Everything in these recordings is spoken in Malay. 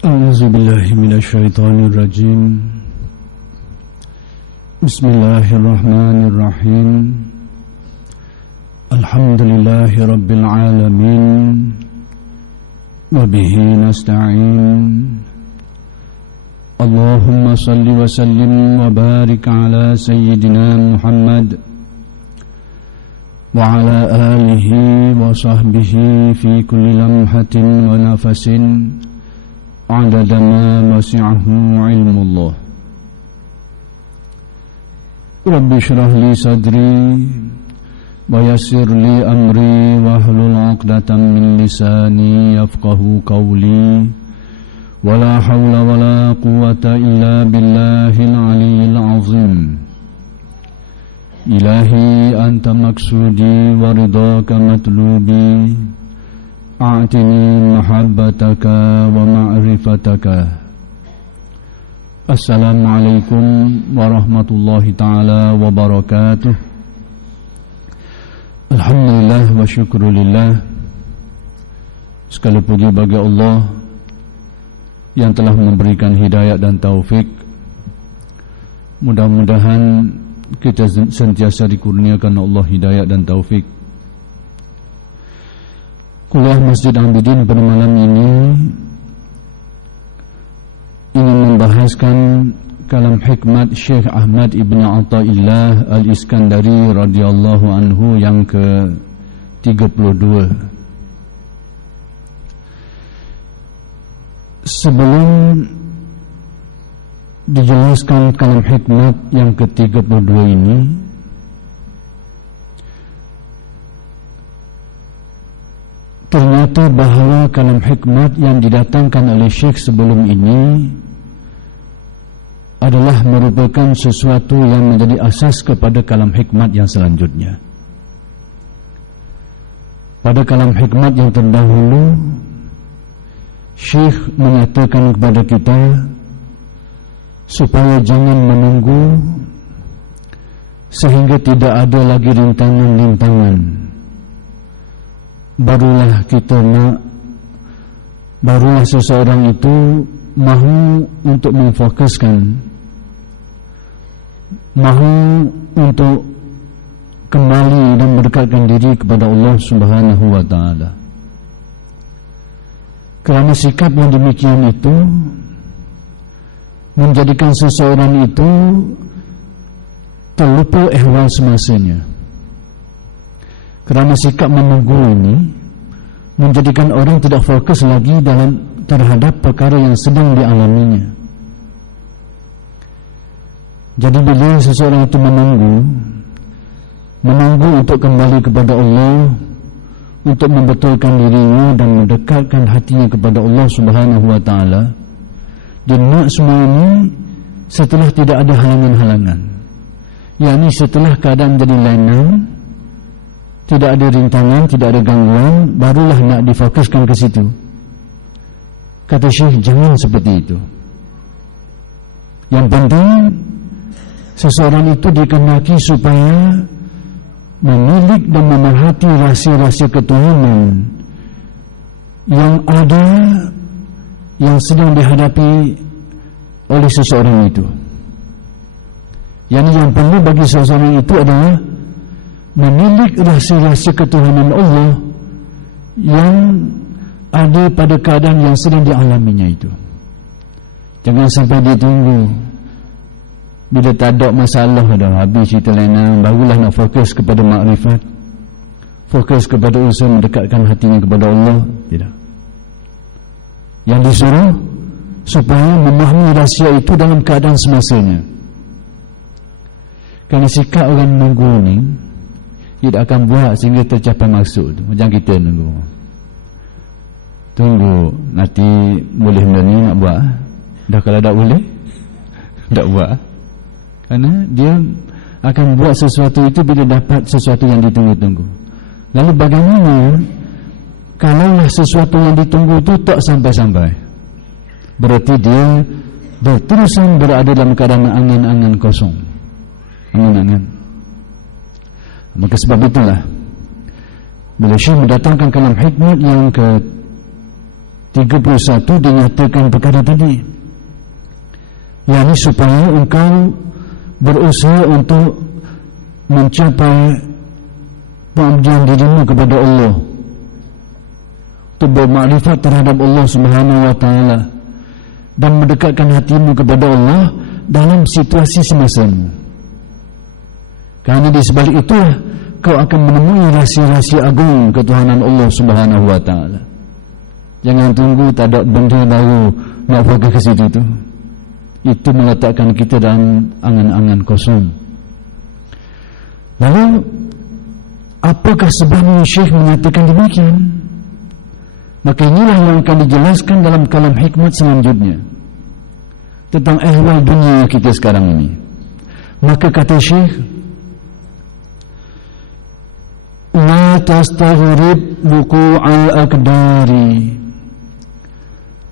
أعوذ بالله من الشيطان الرجيم. بسم الله الرحمن الرحيم. الحمد لله رب العالمين وبه نستعين. اللهم صل وسلم وبارك على سيدنا محمد وعلى آله وصحبه في كل لمحة ونفس عدد ما وسعه علم الله. رب اشرح لي صدري ويسر لي أمري واحلل عقدة من لساني يفقه قولي ولا حول ولا قوة إلا بالله العلي العظيم. إلهي أنت مقصودي ورضاك مطلوبي أعطني محبتك ومعرفتك. Assalamualaikum warahmatullahi ta'ala wabarakatuh. Alhamdulillah wa syukrulillah. Segala puji bagi Allah yang telah memberikan hidayah dan taufik. Mudah-mudahan kita sentiasa dikurniakan Allah hidayah dan taufik. Kuliah Masjid Abidin pada malam ini ingin membahaskan kalam hikmat Syekh Ahmad Ibn Athaillah Al-Iskandari radhiyallahu anhu yang ke-32. Sebelum dijelaskan kalam hikmat yang ke-32 ini, ternyata bahawa kalam hikmat yang didatangkan oleh Syekh sebelum ini adalah merupakan sesuatu yang menjadi asas kepada kalam hikmat yang selanjutnya. Pada kalam hikmat yang terdahulu, Syekh menyatakan kepada kita supaya jangan menunggu sehingga tidak ada lagi rintangan-rintangan. Barulah seseorang itu mahu untuk memfokuskan, mahu untuk kembali dan mendekatkan diri kepada Allah Subhanahu wa ta'ala. Kerana sikap yang demikian itu menjadikan seseorang itu terlupa ihwal semasanya. Kerana sikap menunggu ini menjadikan orang tidak fokus lagi terhadap perkara yang sedang dialaminya. Jadi bila seseorang itu menunggu untuk kembali kepada Allah, untuk membetulkan dirinya dan mendekatkan hatinya kepada Allah Subhanahu wa ta'ala, dia nak semua ini setelah tidak ada halangan-halangan, yakni setelah keadaan jadi lenang, tidak ada rintangan, tidak ada gangguan, barulah nak difokuskan ke situ. Kata Syekh, jangan seperti itu. Yang penting seseorang itu dikenaki supaya menilik dan memerhati rahsia-rahsia ketuhanan yang ada, yang sedang dihadapi oleh seseorang itu. Yang perlu bagi seseorang itu adalah menilik rahsia-rahsia ketuhanan Allah yang ada pada keadaan yang sedang dialaminya itu. Jangan sampai ditunggu bila tak ada masalah dah habis cerita lain, barulah nak fokus kepada makrifat, fokus kepada usaha mendekatkan hatinya kepada Allah. Tidak. Yang disuruh supaya memahami rahsia itu dalam keadaan semasanya. Kerana sikap orang menunggu ni tidak akan buat sehingga tercapai maksud tu. Macam kita tunggu nanti boleh benda ni nak buat, dah kalau tak boleh tak buat. Kerana dia akan buat sesuatu itu bila dapat sesuatu yang ditunggu-tunggu. Lalu bagaimana kalaulah sesuatu yang ditunggu itu tak sampai-sampai? Berarti dia berterusan berada dalam keadaan angan-angan kosong, angan-angan. Maka sebab itulah bila Syekh mendatangkan kalam hikmat yang 31 dinyatakan perkara tadi, yakni supaya engkau berusaha untuk mencapai pengabdian dirimu kepada Allah, untuk bermakrifat terhadap Allah Subhanahu wa taala dan mendekatkan hatimu kepada Allah dalam situasi semasamu. Kerana di sebalik itulah kau akan menemui rahsia-rahsia agung ketuhanan Allah Subhanahu wa taala. Jangan tunggu tak ada benda baru nak pergi ke situ tu. Itu meletakkan kita dalam angan-angan kosong. Lalu apakah sebabnya Syekh menyatakan demikian? Maka inilah yang akan dijelaskan dalam kalam hikmat selanjutnya tentang ahwal dunia kita sekarang ini. Maka kata Syekh, la tastaghrib wuqu'al aqdari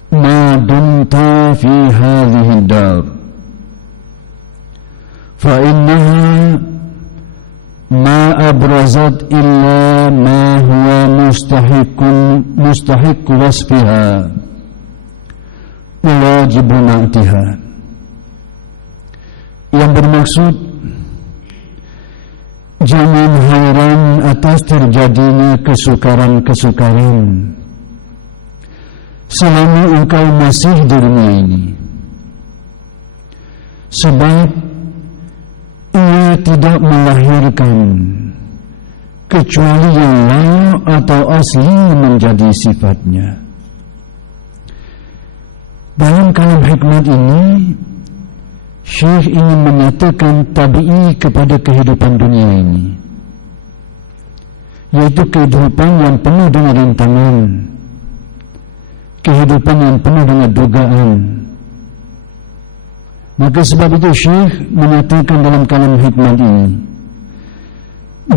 ma dumta fi hadhihi ad-dar fa innaha ma abrazat illa ma huwa mustahiq wasfiha wa wajib na'tiha. Yang bermaksud, jangan hairan atas terjadinya kesukaran-kesukaran selama engkau masih di dunia ini, sebab ia tidak melahirkan kecuali yang layak atau asli menjadi sifatnya. Dalam kalam hikmat ini, Syekh ingin menyatakan tabi'i kepada kehidupan dunia ini, yaitu kehidupan yang penuh dengan rintangan, kehidupan yang penuh dengan dugaan. Maka sebab itu Syekh menyatakan dalam kalam hikmat ini,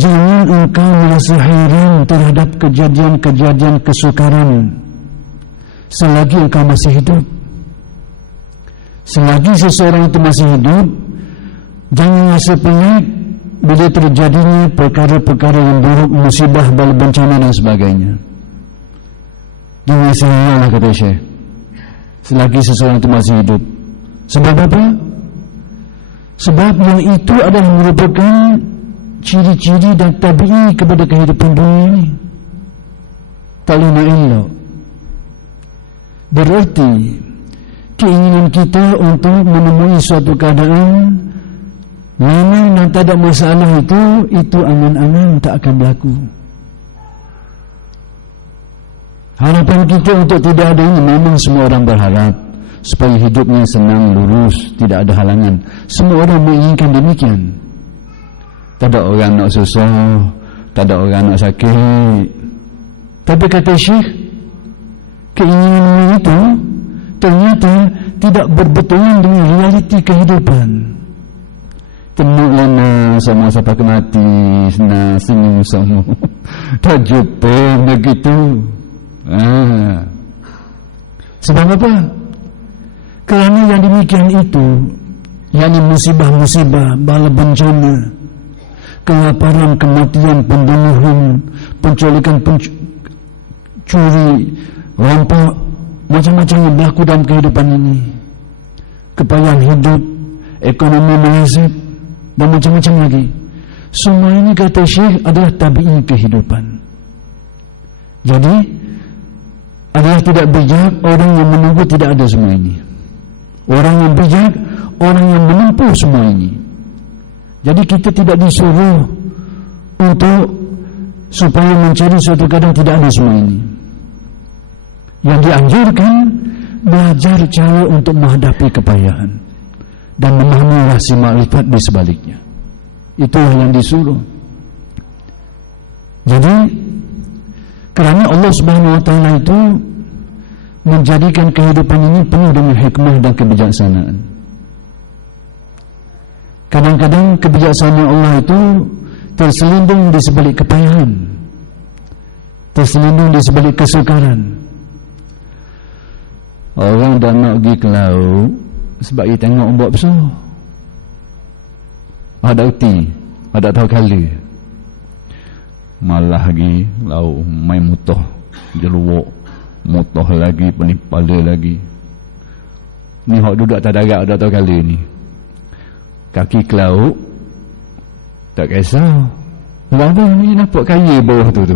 jangan engkau merasa heran terhadap kejadian-kejadian kesukaran selagi engkau masih hidup. Selagi seseorang itu masih hidup, jangan rasa pelik bila terjadinya perkara-perkara yang buruk, musibah, bala bencana dan sebagainya. Jangan rasa heran, kata Syekh, selagi seseorang itu masih hidup. Sebab apa? Sebab yang itu adalah merupakan ciri-ciri dan tabi'i kepada kehidupan dunia ini. Tak lima elok. Berarti keinginan kita untuk menemui suatu keadaan memang dan tak ada masalah itu angan-angan tak akan berlaku. Harapan kita untuk tidak ada ini, memang semua orang berharap supaya hidupnya senang, lurus, tidak ada halangan. Semua orang menginginkan demikian. Tak ada orang nak susah, tak ada orang nak sakit. Tapi kata Syekh, keinginan itu ternyata tidak berbetulan dengan realiti kehidupan. Temukan sama sampai ke mati, senang senyum sama. Tak jumpa begitu. Sebab apa? Kerana yang demikian itu, yakni musibah-musibah, bala bencana, kelaparan, kematian, pembunuhan, penculikan, curi, rampak, macam-macam yang berlaku dalam kehidupan ini, kepayahan hidup, ekonomi meleset dan macam-macam lagi. Semua ini kata Syekh adalah tabi'i kehidupan. Jadi adalah tidak bijak orang yang menunggu tidak ada semua ini. Orang yang bijak, orang yang menempuh semua ini. Jadi kita tidak disuruh untuk supaya mencari suatu keadaan tidak ada semua ini. Yang dianjurkan, belajar cara untuk menghadapi kepayahan dan memahami rahsia makrifat di sebaliknya. Itulah yang disuruh. Jadi kerana Allah Subhanahu wa taala itu menjadikan kehidupan ini penuh dengan hikmah dan kebijaksanaan. Kadang-kadang kebijaksanaan Allah itu terselindung di sebalik kepayahan, terselindung di sebalik kesukaran. Orang dah nak pergi ke laut sebab dia tengok ombak besar, ada uti, ada tahu kali, malah lagi laut main mutuh jeluok motoh lagi, pening kepala lagi. Ni hok duduk atas darat dah tahu kali ni. Kaki kelauk, tak kisah. Lama ni nampak kaya bawah tu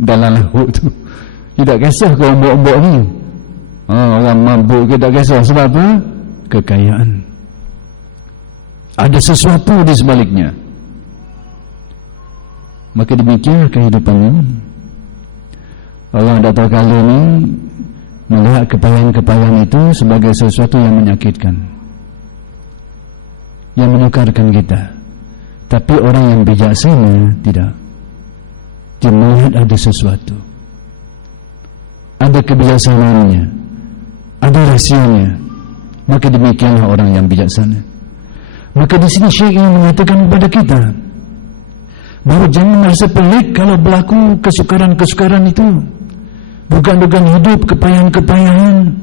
dalam laut tu. Tidak kisah ke ombak-ombak ni. Orang mabuk ke tak kisah. Sebab apa? Kekayaan. Ada sesuatu di sebaliknya. Maka demikian kehidupan ini. Orang tak tahu kali ni melihat kepayahan-kepayahan itu sebagai sesuatu yang menyakitkan, yang menukarkan kita. Tapi orang yang bijaksana tidak. Dia melihat ada sesuatu, ada kebijaksanaannya, ada rahsianya. Maka demikianlah orang yang bijaksana. Maka di sini Syekh ingin mengatakan kepada kita bahawa jangan merasa pelik kalau berlaku kesukaran-kesukaran itu, dugaan-dugaan hidup, kepayahan-kepayahan,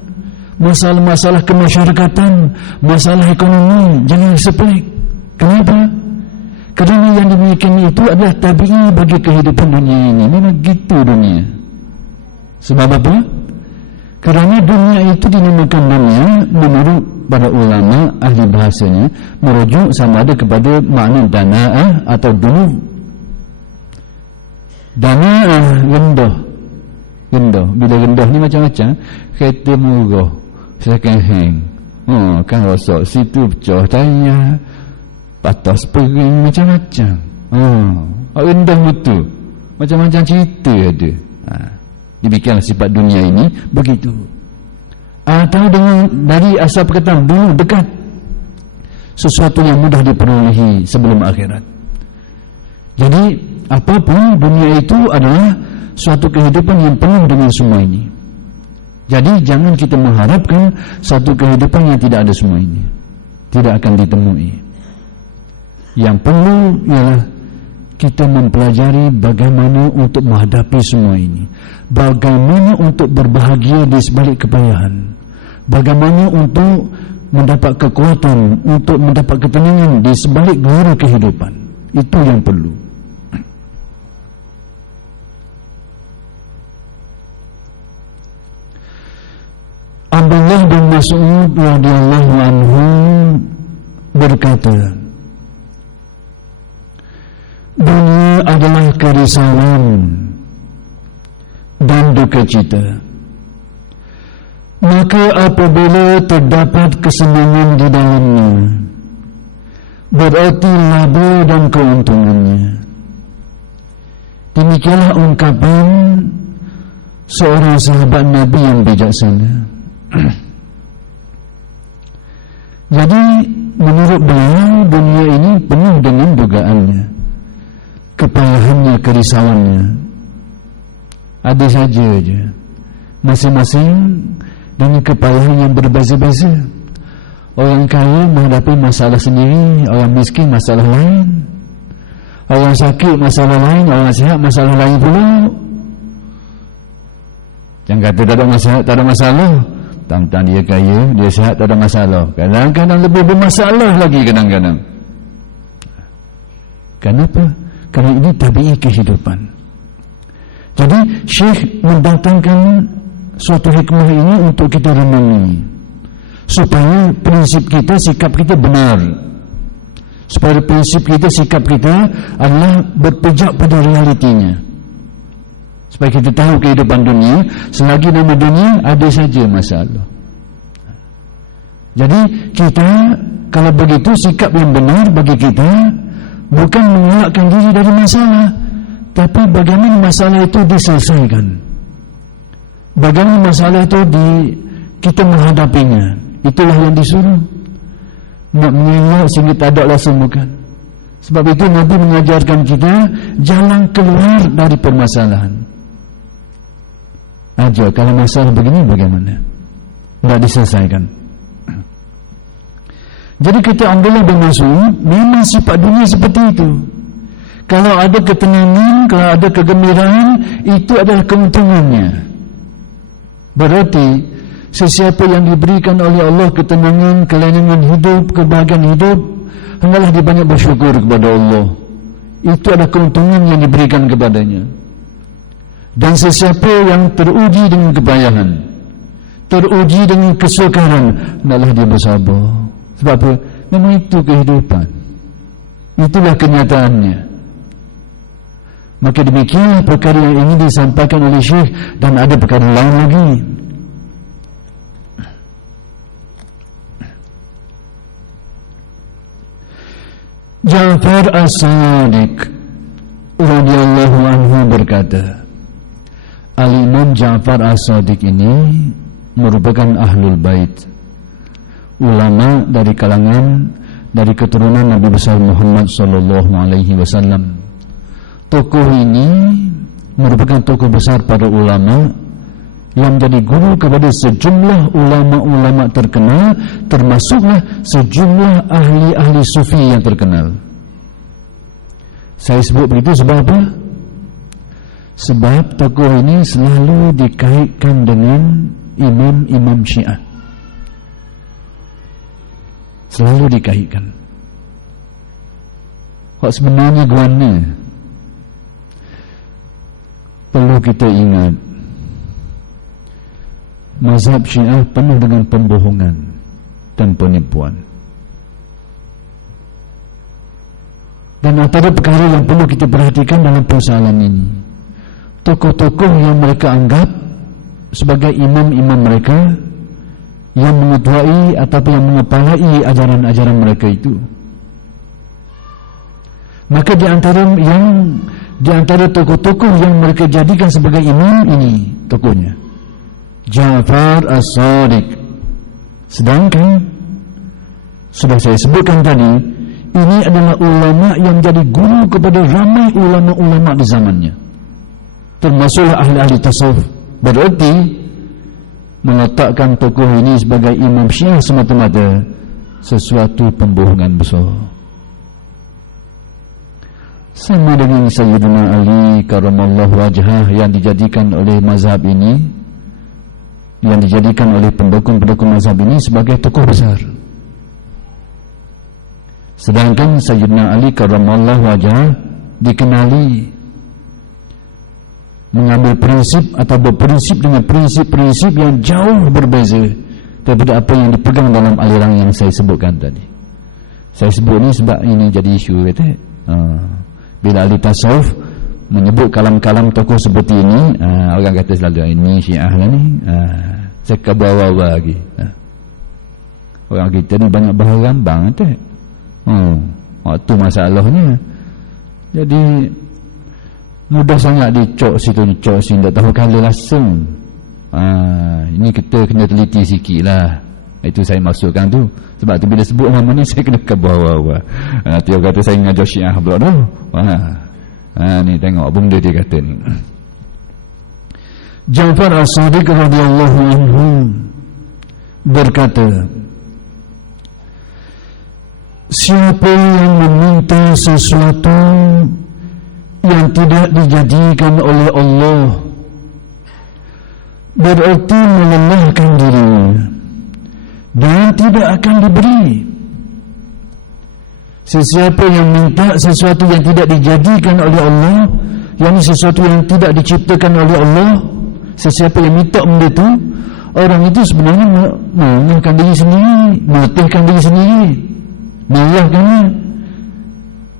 masalah-masalah kemasyarakatan, masalah ekonomi. Jangan merasa pelik. Kenapa? Kerana yang demikian itu adalah tabi'i bagi kehidupan dunia ini. Memang gitu dunia. Sebab apa? Kerana dunia itu dinamakan dunia menurut para ulama ahli bahasanya merujuk sama ada kepada makna dana'ah atau dunu. Dana'ah rendah. Bila rendah ni macam-macam. Kereta murah, second hand, kan rosak situ, pecah tayar, patah spring, macam-macam. Rendah betul, macam-macam cerita ada. Demikianlah sifat dunia ini begitu. Atau dengan dari asal perkataan dulu, dekat, sesuatu yang mudah diperolehi sebelum akhirat. Jadi apapun dunia itu adalah suatu kehidupan yang penuh dengan semua ini. Jadi jangan kita mengharapkan satu kehidupan yang tidak ada semua ini. Tidak akan ditemui. Yang perlu ialah kita mempelajari bagaimana untuk menghadapi semua ini, bagaimana untuk berbahagia di sebalik kepayahan, bagaimana untuk mendapat kekuatan, untuk mendapat ketenangan di sebalik gelora kehidupan. Itu yang perlu. Abdullah bin Mas'ud radhiyallahu anhu berkata, dunia adalah kerisauan dan duka cita. Maka apabila terdapat kesenangan di dalamnya, berarti laba dan keuntungannya. Demikianlah ungkapan seorang sahabat Nabi yang bijaksana. Jadi menurut beliau dunia ini penuh dengan dugaannya, kepayahannya, kerisauannya. Ada saja je, masing-masing dengan kepayahan yang berbeza-beza. Orang kaya menghadapi masalah sendiri, orang miskin masalah lain, orang sakit masalah lain, orang sihat masalah lain pula. Jangan kata tak ada masalah. Tentang dia kaya, dia sihat, tak ada masalah. Kadang-kadang lebih bermasalah lagi kadang-kadang. Kenapa? Kerana ini tabi'i kehidupan. Jadi Syekh mendatangkan suatu hikmah ini untuk kita renungi, supaya prinsip kita, sikap kita benar, supaya prinsip kita, sikap kita adalah berpijak pada realitinya, supaya kita tahu kehidupan dunia. Selagi nama dunia, ada saja masalah. Jadi kita, kalau begitu, sikap yang benar bagi kita bukan mengelakkan diri dari masalah, tapi bagaimana masalah itu diselesaikan, bagaimana masalah itu kita menghadapinya. Itulah yang disuruh. Nak mengelak sehingga tak ada alasan, bukan. Sebab itu Nabi mengajarkan kita jalan keluar dari permasalahan. Aja kalau masalah begini bagaimana? Tak diselesaikan. Jadi kita Abdullah bin Mas'ud, memang sifat dunia seperti itu. Kalau ada ketenangan, kalau ada kegembiraan, itu adalah keuntungannya. Berarti sesiapa yang diberikan oleh Allah ketenangan, kelenangan hidup, kebahagiaan hidup, hendaklah dia banyak bersyukur kepada Allah. Itu adalah keuntungan yang diberikan kepadanya. Dan sesiapa yang teruji dengan kepayahan, teruji dengan kesukaran, hendaklah dia bersabar. Sebab apa? Memang itu kehidupan, itulah kenyataannya. Maka demikianlah perkara yang ingin disampaikan oleh Syekh, dan ada perkara lain lagi. Ja'far As-Sadiq radhiyallahu anhu berkata, Al-Imam Ja'far As-Sadiq ini merupakan Ahlul Bait, ulama dari kalangan, dari keturunan Nabi besar Muhammad sallallahu alaihi wasallam. Tokoh ini merupakan tokoh besar para ulama yang menjadi guru kepada sejumlah ulama-ulama terkenal, termasuklah sejumlah ahli-ahli sufi yang terkenal. Saya sebut begitu sebab apa? Sebab tokoh ini selalu dikaitkan dengan imam-imam Syiah, selalu dikaitkan. Kok sebenarnya guana perlu kita ingat, mazhab Syiah penuh dengan pembohongan dan penipuan. Dan antara perkara yang perlu kita perhatikan dalam persoalan ini, tokoh-tokoh yang mereka anggap sebagai imam-imam mereka, yang mengetuai ataupun yang mengepalai ajaran-ajaran mereka itu, maka di antara tokoh-tokoh yang mereka jadikan sebagai imam ini, tokohnya Ja'far As-Sadiq. Sedangkan sudah saya sebutkan tadi, ini adalah ulama yang jadi guru kepada ramai ulama-ulama di zamannya, termasuklah ahli-ahli tasawuf. Berarti meletakkan tokoh ini sebagai imam Syiah semata-mata sesuatu pembohongan besar. Sama dengan Sayyidina Ali karamallahu wajhah yang dijadikan oleh mazhab ini, yang dijadikan oleh pendukung-pendukung mazhab ini sebagai tokoh besar. Sedangkan Sayyidina Ali karamallahu wajhah dikenali mengambil prinsip atau berprinsip dengan prinsip-prinsip yang jauh berbeza daripada apa yang dipegang dalam aliran yang saya sebutkan tadi. Saya sebut ini sebab ini jadi isu, kata. Bila ahli tasawuf menyebut kalam-kalam tokoh seperti ini, orang kata selalu ini Syiah lah ni. Saya ke bawah-bawah lagi. Orang kita ni banyak berharambang, kata. Waktu masalahnya. Jadi mudah sangat dicok situ, dicok sini, tak tahu kala langsung. Ini kita kena teliti sikit lah. Itu saya masukkan tu. Sebab tu bila sebut nama ni saya kena ke bawah-bawah. Dia kata saya ngajar Syiah pula tu. Ni tengok benda dia kata ni. Ja'far As-Sadiq radhiyallahu anhu berkata, siapa yang meminta sesuatu yang tidak dijadikan oleh Allah, berarti melelahkan dirinya dan tidak akan diberi. Sesiapa yang minta sesuatu yang tidak dijadikan oleh Allah, yakni sesuatu yang tidak diciptakan oleh Allah, sesiapa yang minta benda itu, orang itu sebenarnya melelahkan diri sendiri, meletihkan diri sendiri, melelahkannya.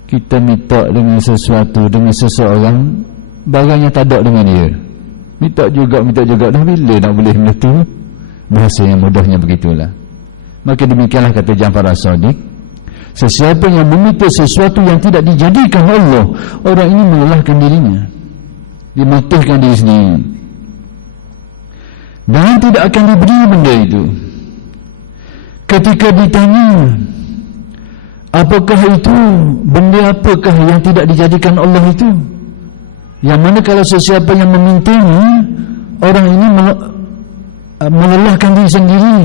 Kita minta dengan sesuatu, dengan seseorang, barangnya tak ada dengan dia. Minta juga, dah bila nak boleh benda tu? Bahasa yang mudahnya begitulah. Maka demikianlah kata Ja'far As-Sadiq, sesiapa yang meminta sesuatu yang tidak dijadikan Allah, orang ini melelahkan dirinya, dimatihkan diri sendiri, dan tidak akan diberi benda itu. Ketika ditanya, apakah itu, benda apakah yang tidak dijadikan Allah itu, yang mana kalau sesiapa yang memintanya, orang ini melelahkan diri sendiri,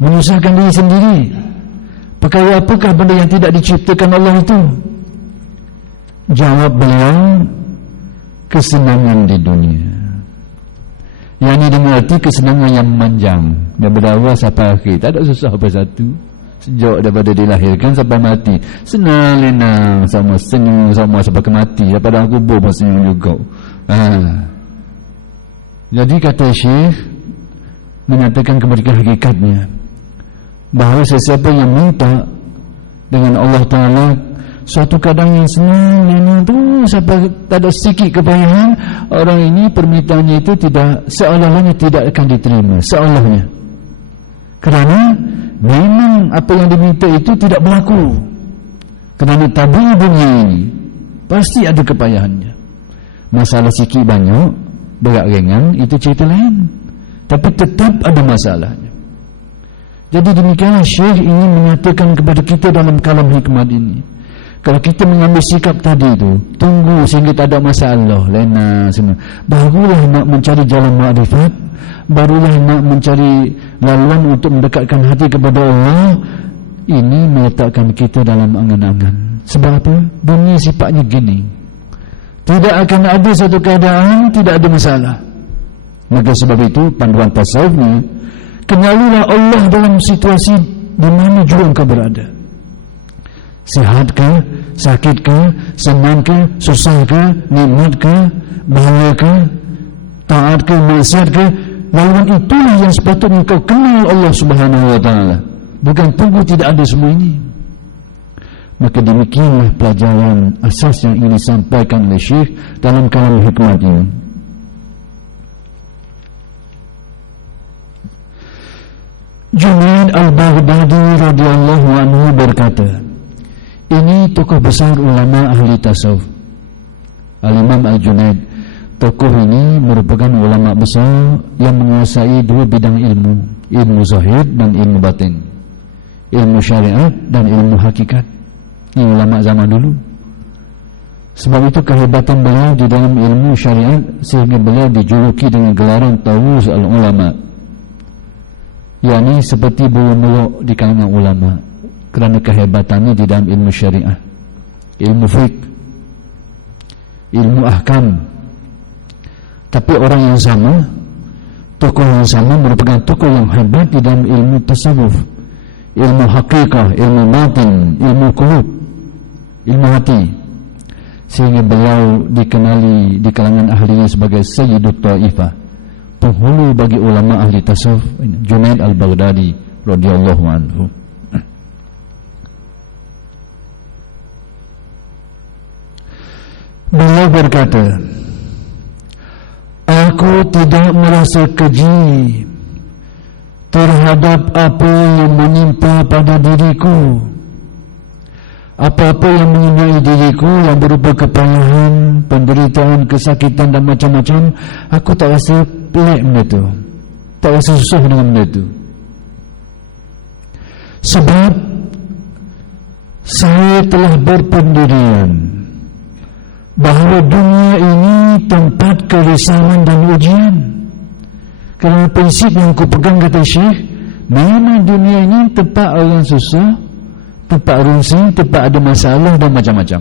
menyusahkan diri sendiri. Perkara apakah benda yang tidak diciptakan Allah itu? Jawab beliau, kesenangan di dunia. Yang ini dengan arti kesenangan yang manjang, daripada awal sampai akhir, tak ada susah apa satu. Sejak daripada dilahirkan sampai mati, senang lenang, sama senyum sama sampai ke mati, daripada kubur pun senyum juga. Jadi kata Syekh menyatakan kepada hakikatnya bahawa sesiapa yang minta dengan Allah Ta'ala suatu kadang yang senang nyanyi tu sampai tak ada sedikit kepayahan, orang ini permintaannya itu tidak, seolah-olahnya tidak akan diterima, seolahnya, kerana memang apa yang diminta itu tidak berlaku, kerana tabu dunia ini pasti ada kepayahannya. Masalah sikit banyak, berat ringan, itu cerita lain, tapi tetap ada masalahnya. Jadi demikianlah Syekh ingin menyatakan kepada kita dalam kalam hikmat ini, kalau kita mengambil sikap tadi itu, tunggu sehingga tak ada masalah, lena semua, barulah nak mencari jalan makrifat, barulah nak mencari laluan untuk mendekatkan hati kepada Allah. Ini meletakkan kita dalam angan-angan. Sebab apa? Dunia sifatnya gini, tidak akan ada satu keadaan tidak ada masalah. Maka sebab itu panduan tasawufnya, kenalilah Allah dalam situasi di mana jua engkau berada. Sihatkah, sakitkah, senangkah, susahkah, nikmatkah, bahagiakah, taatkah, maksiatkah, laluan itulah yang sepatutnya engkau kenal Allah Subhanahu wa Ta'ala, bukan tunggu tidak ada semua ini. Maka demikianlah pelajaran asas yang ingin disampaikan oleh Syekh dalam kalam hikmat ini. Junaid al-Baghdadi radhiyallahu anhu berkata, ini tokoh besar ulama ahli tasawuf, Al-Imam Al-Junaid. Tokoh ini merupakan ulama besar yang menguasai dua bidang ilmu, ilmu zahir dan ilmu batin, ilmu syariat dan ilmu hakikat. Ini ulama zaman dulu. Sebab itu kehebatan beliau di dalam ilmu syariat sehingga beliau dijuluki dengan gelaran Tawus al-Ulama, yakni seperti bulu meluk di kalangan ulama, kerana kehebatannya di dalam ilmu syariah, ilmu fiqh, ilmu ahkam. Tapi orang yang sama, tokoh yang sama merupakan tokoh yang hebat di dalam ilmu tasawuf, ilmu hakikah, ilmu batin, ilmu qulub, ilmu hati, sehingga beliau dikenali di kalangan ahlinya sebagai Sayyidut Ta'ifah, penghulu bagi ulama ahli tasawuf, Junaid al-Baghdadi radhiyallahu anhu. Beliau berkata, aku tidak merasa keji terhadap apa yang menimpa pada diriku. Apa-apa yang mengenai diriku yang berupa kepayahan, penderitaan, kesakitan dan macam-macam, aku tak rasa pelik benda itu, tak rasa susah dengan benda itu. Sebab saya telah berpendirian bahawa dunia ini tempat kerisauan dan ujian. Kerana prinsip yang aku pegang, kata Syekh, memang dunia ini tempat orang susah, tempat runsing, tempat ada masalah dan macam-macam.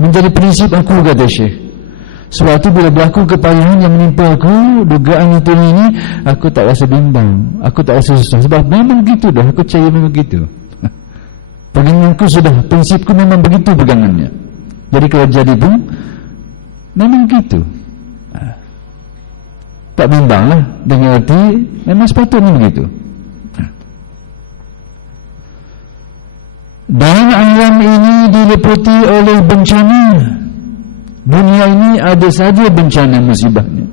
Menjadi prinsip aku, kata Syekh. Sebab itu bila berlaku kepayahan yang menimpa aku, dugaan itu ini, aku tak rasa bimbang, aku tak rasa susah. Sebab memang begitu dah, aku percaya memang begitu. Peganganku sudah, prinsipku memang begitu pegangannya. Jadi kalau jadi pun memang begitu, tak bimbang lah, dengan arti memang sepatutnya begitu. Dan alam ini diliputi oleh bencana. Dunia ini ada saja bencana musibahnya,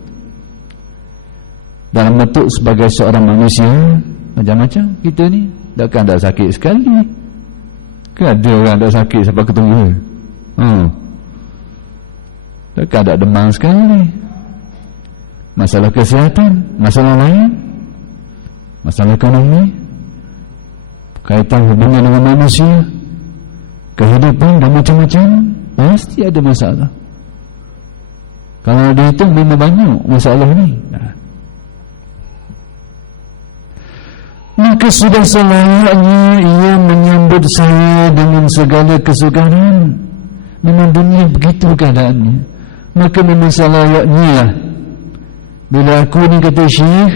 dalam bentuk sebagai seorang manusia macam-macam. Kita ni takkan tak sakit sekali, kan ada orang tak sakit sampai ketemu. Takkan tak demam sekali. Masalah kesihatan, masalah lain, masalah ekonomi, kaitan hubungan dengan manusia, kehidupan dan macam-macam, pasti ada masalah. Kalau dihitung memang banyak masalah ni. Maka sudah selayaknya ia menyambut saya dengan segala kesukaran. Memang dunia begitu keadaannya. Maka memang selayaknya lah, bila aku ni, kata Syekh,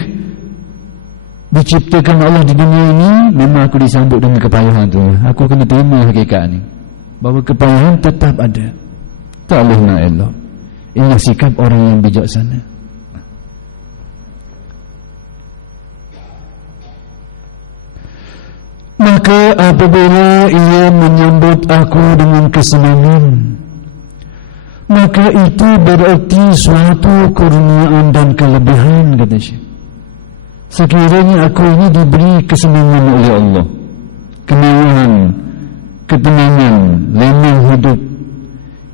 diciptakan Allah di dunia ini, memang aku disambut dengan kepayahan tu. Aku kena terima hakikat ni, bahawa kepayahan tetap ada. Tak boleh nak elok. Inilah sikap orang yang bijaksana. Maka apabila ia menyambut aku dengan kesenangan, maka itu berarti suatu kurniaan dan kelebihan, kata Syekh. Sekiranya aku ini diberi kesenangan oleh Allah, kemewahan, ketenangan, lemah hidup,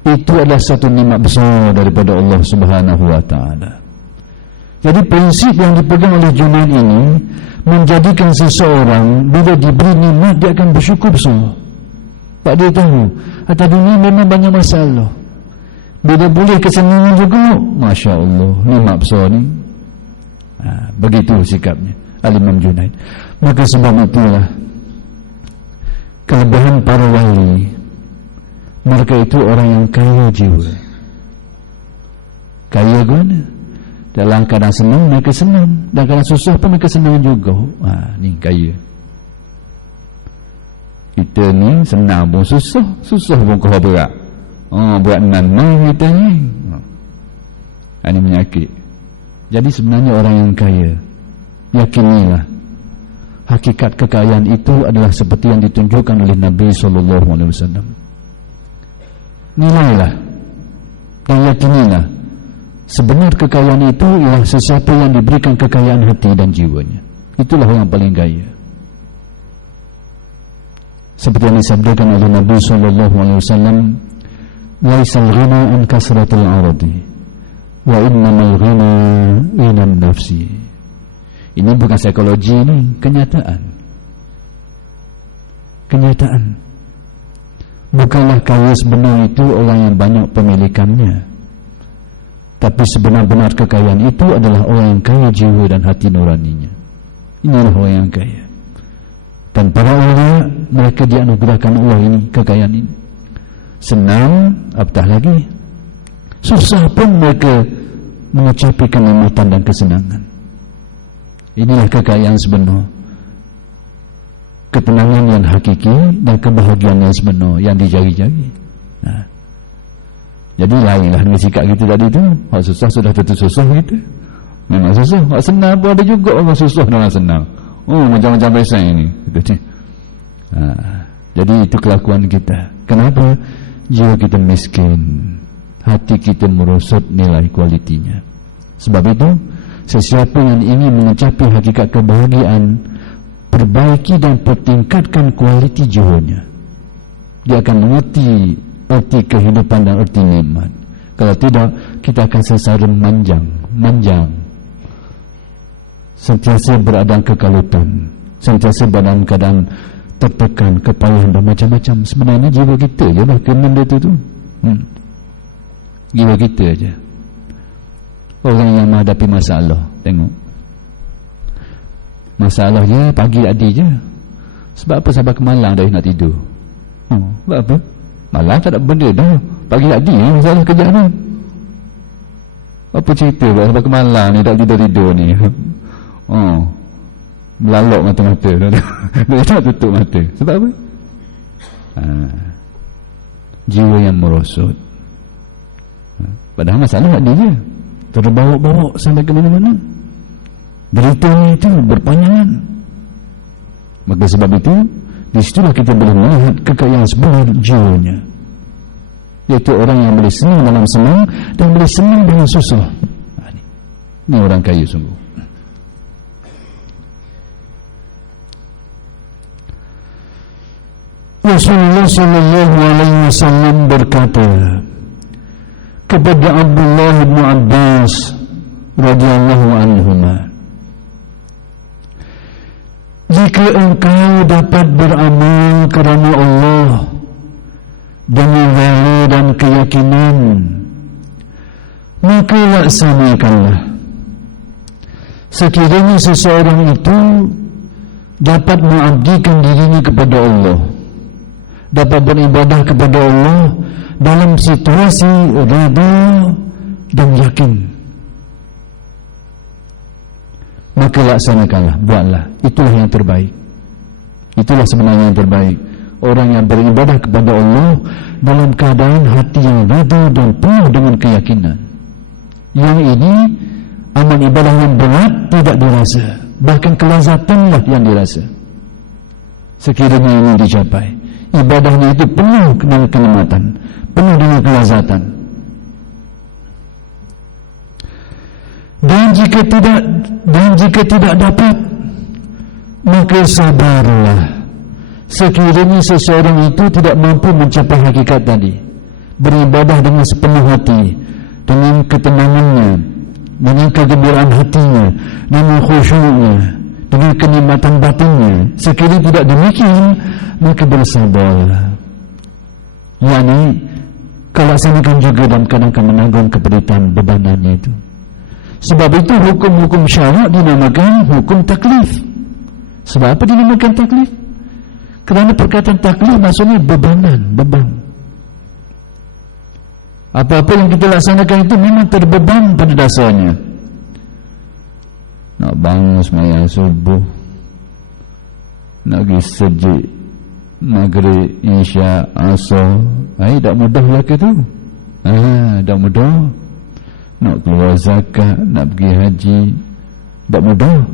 itu adalah satu nikmat besar daripada Allah Subhanahu wa ta'ala. Jadi prinsip yang dipegang oleh Junaid ini menjadikan seseorang bila diberi nikmat dia akan bersyukur besar. Tak dia tahu atas dunia memang banyak masalah, bila boleh kesenangan juga, Masya Allah, nikmat besar ni. Begitu sikapnya Al-Imam Junaid. Maka sebab itulah kelebihan para wali, mereka itu orang yang kaya jiwa. Kaya guna. Dalam keadaan senang mereka senang, dalam keadaan susah pun mereka senang juga. Ni kaya. Kita ni senang pun susah, susah pun kau berat. Buat nan kita ni. Ini menyakit. Jadi sebenarnya orang yang kaya, yakinilah hakikat kekayaan itu adalah seperti yang ditunjukkan oleh Nabi SAW. Nilailah dan yakinilah sebenar kekayaan itu ialah sesuatu yang diberikan kekayaan hati dan jiwanya. Itulah yang paling kaya. Seperti yang disabdakan oleh Nabi SAW, laisal ghina an kasratil aradi wa innamal ghina inan nafsi. Ini bukan psikologi, ini kenyataan. Kenyataan. Bukanlah kaya sebenar itu orang yang banyak pemilikannya, tapi sebenar-benar kekayaan itu adalah orang yang kaya jiwa dan hati nuraninya. Inilah orang yang kaya. Dan para ulama, mereka dianugerahkan Allah ini, kekayaan ini. Senang, apatah lagi. Susah pun mereka mengucapi kenikmatan dan kesenangan. Inilah kekayaan sebenar. Ketenangan yang hakiki dan kebahagiaan yang sebenar yang dijari-jari. Jadi lainlah dengan sikap kita tadi tu. Hak susah sudah tentu susah kita. Memang susah. Hak senang pun ada juga orang susah dengan senang. Macam-macam pesan ini. Jadi itu kelakuan kita. Kenapa? Jiwa kita miskin, hati kita merosot nilai kualitinya. Sebab itu sesiapa yang ingin mencapai hakikat kebahagiaan, perbaiki dan pertingkatkan kualiti jiwanya. Dia akan mengerti arti kehidupan dan arti nikmat. Kalau tidak, kita akan sengsara manjang, sentiasa berada dalam kekalutan, sentiasa berada dalam keadaan tertekan, kepayahan dan macam-macam. Sebenarnya jiwa kita je lah kena dia tu. Jiwa kita aja. Orang yang menghadapi masalah, tengok masalahnya pagi tadi je. Sebab apa sampai ke malam dah nak tidur? Sebab apa? Malam tak ada benda dah. Pagi tadi masalah kerja ni. Apa cerita sampai ke malam ni tak tidur-tidur ni? Melalok mata-mata. Dia tak tutup mata. Sebab apa? Jiwa yang merosot. Padahal masalah tadi je, terbawa-bawa sampai ke mana-mana. Beritanya itu berpanjangan. Maka sebab itu, di situlah kita boleh melihat kekayaan sebenar jiwanya, iaitu orang yang boleh senang dalam senang dan boleh senang dalam susah. Ini orang kaya sungguh. Rasulullah SAW berkata kepada Abdullah bin Abbas radhiyallahu anhuma, jika engkau dapat beramal kerana Allah dengan rela dan keyakinan, maka laksanakanlah. Sekiranya seseorang itu dapat mengabdikan dirinya kepada Allah, dapat beribadah kepada Allah dalam situasi reda dan yakin, maka laksanakanlah, buatlah. Itulah yang terbaik. Itulah sebenarnya yang terbaik. Orang yang beribadah kepada Allah dalam keadaan hati yang reda dan penuh dengan keyakinan. Yang ini amal ibadah yang berat tidak dirasa, bahkan kelazatanlah yang dirasa. sekiranya ini dicapai. Ibadahnya itu penuh dengan kenikmatan, penuh dengan kelezatan. Dan jika tidak dapat, maka sabarlah. Sekiranya seseorang itu tidak mampu mencapai hakikat tadi, beribadah dengan sepenuh hati, dengan ketenangannya, dengan kegembiraan hatinya, dengan khusyuknya, dengan kenikmatan batinnya. Sekiranya tidak demikian, maka bersabarlah. Yani kau laksanakan juga dalam keadaan menanggung keperitan bebanannya itu. Sebab itu hukum-hukum syarak dinamakan hukum taklif. Sebab apa dinamakan taklif? Kerana perkataan taklif maksudnya bebanan, beban. Apa-apa yang kita laksanakan itu memang terbeban pada dasarnya. Nak bangun sembahyang subuh, nak pergi sejid maghrib, isya, asar, tak mudah lah ke tu. Tak mudah. Nak keluar zakat, nak pergi haji, tak mudah.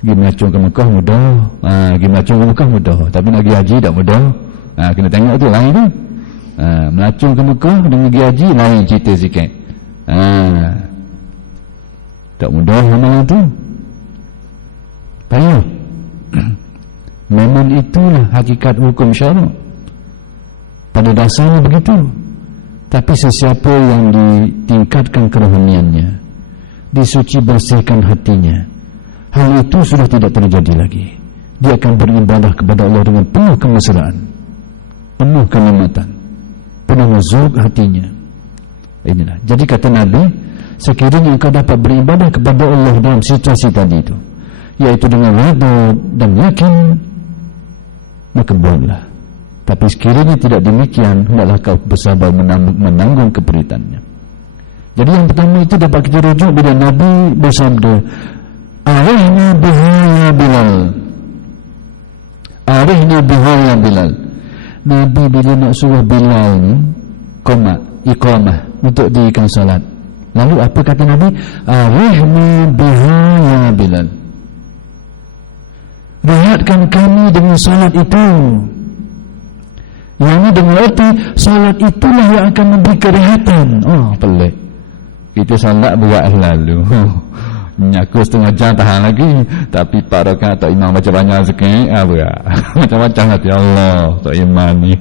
Pergi melacung ke Mekah mudah. Pergi melacung ke Mekah mudah. Tapi nak pergi haji tak mudah. Kena tengok tu, lain tu. Melacung ke Mekah dengan pergi haji, lain cerita sikit. Tak mudah amalan tu. Payah. Memang itulah hakikat hukum syarak. Pada dasarnya begitu. Tapi sesiapa yang ditingkatkan kerohaniannya, disuci bersihkan hatinya, hal itu sudah tidak terjadi lagi. Dia akan beribadah kepada Allah dengan penuh kemesraan, penuh kenikmatan, penuh zuk hatinya. Inilah. Jadi kata Nabi, sekiranya engkau dapat beribadah kepada Allah dalam situasi tadi itu, yaitu dengan redha dan yakin, maka buatlah. Tapi sekiranya tidak demikian, hendaklah kau bersabar menanggung keperitannya. Jadi yang pertama itu dapat kita rujuk bila Nabi bersabda, "Arihna biha ya Bilal." Arihna biha ya Bilal. Nabi bila nak suruh Bilal ni iqamah untuk dirikan salat. Lalu apa kata Nabi? "Arihna biha ya Bilal." Rehatkan kami dengan salat itu. Yang ini dengan arti salat itulah yang akan memberi kerehatan. Pelik. Kita salat berat lalu. Nyaku setengah jam tahan lagi. Tapi para kan tak imam baca banyak sikit. Berat. Macam-macam hati Allah. Tak imam ni.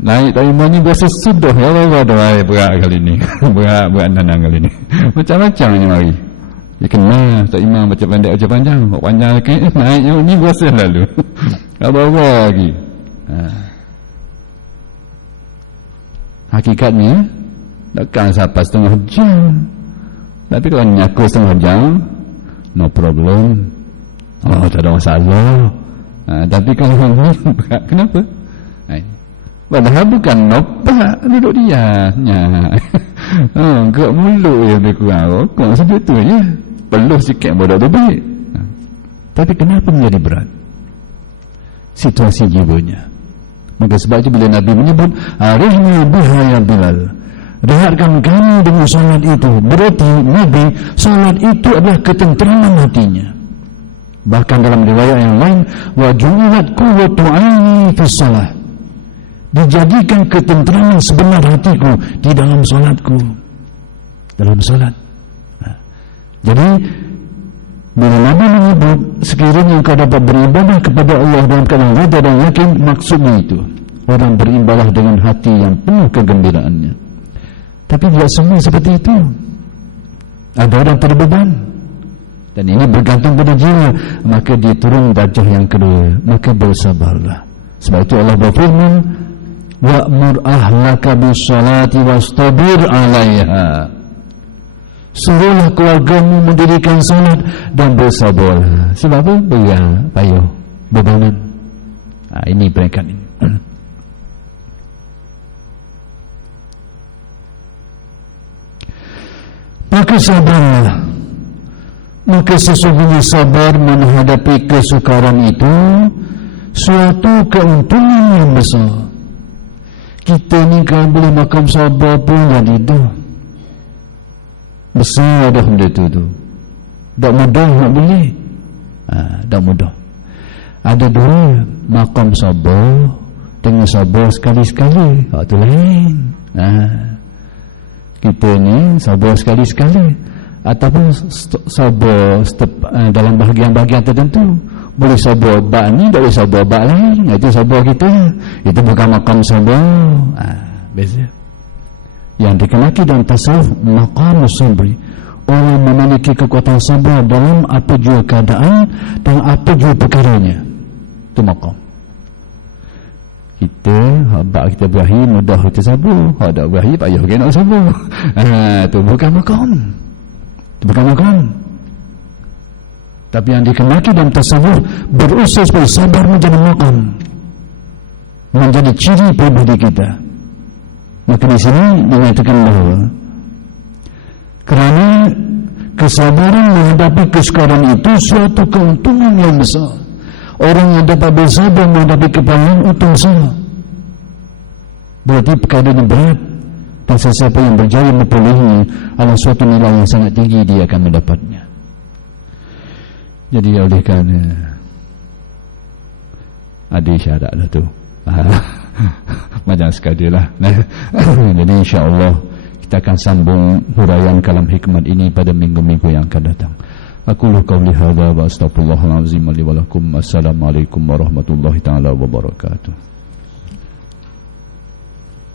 Naik tak imam ni biasa sudah. Ya Allah, berat kali ni. berat nanang kali ni. Macam-macam ni mari. Dia kena tak imam baca pendek baca panjang. Baca panjang sikit. Naik ni biasa lalu. Apa-apa lagi. Hakikatnya takkan sampai setengah jam. Tapi kalau nyaku setengah jam, no problem. Tak ada masalah. Tapi kalau kenapa? Padahal bukan nopak duduk dia. Enggak mulut yang lebih kurang. Kau sebut tu je. Peluh sikit bodoh tu baik. Tapi kenapa menjadi berat? Situasi jiwanya. Maka sebab itu bila Nabi menyebut "Arihna biha ya Bilal", rehatkan kami dengan salat itu, berarti Nabi salat itu adalah ketenteraman hatinya. Bahkan dalam riwayat yang lain, "Wa ju'ilat quwwatu 'aini fi shalah", dijadikan ketenteraman sebenar hatiku di dalam salatku. Dalam salat. Jadi bila Nabi menyebut sekiranya engkau dapat beribadah kepada Allah dalam keadaan redha dan yakin, maksudnya itu orang beribadah dengan hati yang penuh kegembiraannya. Tapi tidak semua seperti itu. Ada orang terbeban, dan ini bergantung pada jiwa, maka dia turun darjah yang kedua, maka bersabarlah. Sebab itu Allah berfirman, "Wa'mur ahlaka bis-salati wastabir 'alaiha." Suruhlah keluargamu mendirikan salat dan bersabar. Sebab apa? Berat, payah, bebanan. Ini peringkat ini. Maka sabarlah. Maka sesungguhnya sabar menghadapi kesukaran itu suatu keuntungan yang besar. Kita ni kalau boleh makan sabar pun jadi dah. Besar dah benda tu. Tak mudah nak boleh. Tak mudah. Ada dua, maqam sabar dengan sabar sekali-sekali. Itu lain. Kita ni sabar sekali-sekali, ataupun sabar dalam bahagian-bahagian tertentu. Boleh sabar bab ni, tak boleh sabar bab lain. Itu sabar kita, itu bukan maqam sabar. Beza. Yang dikenaki dalam tasawuf maqam sabri, orang memiliki kekuatan sabar dalam apa jua keadaan dan apa jua perkaranya. Itu maqam. Kita bab kita berakhir mudah kita sabar, hak tak berakhir payah kita nak sabar. Itu bukan maqam. Itu bukan maqam. Tapi yang dikenaki dalam tasawuf berusaha supaya sabar menjadi maqam, menjadi ciri pribadi kita. Maka di sini dinyatakan bahawa kerana kesabaran menghadapi kesukaran itu suatu keuntungan yang besar. Orang yang dapat bersabar menghadapi kepahitan untung besar. Berarti perkara yang berat, dan sesiapa yang berjaya memperolehinya adalah suatu nilai yang sangat tinggi dia akan mendapatnya. Jadi oleh kerana ada syarat lah tu. Macam sekadalah. Jadi insya-Allah kita akan sambung huraian kalam hikmat ini pada minggu-minggu yang akan datang. Aku qauli hadza wa astaghfirullahal azim li wa lakum. Assalamualaikum warahmatullahi taala wabarakatuh.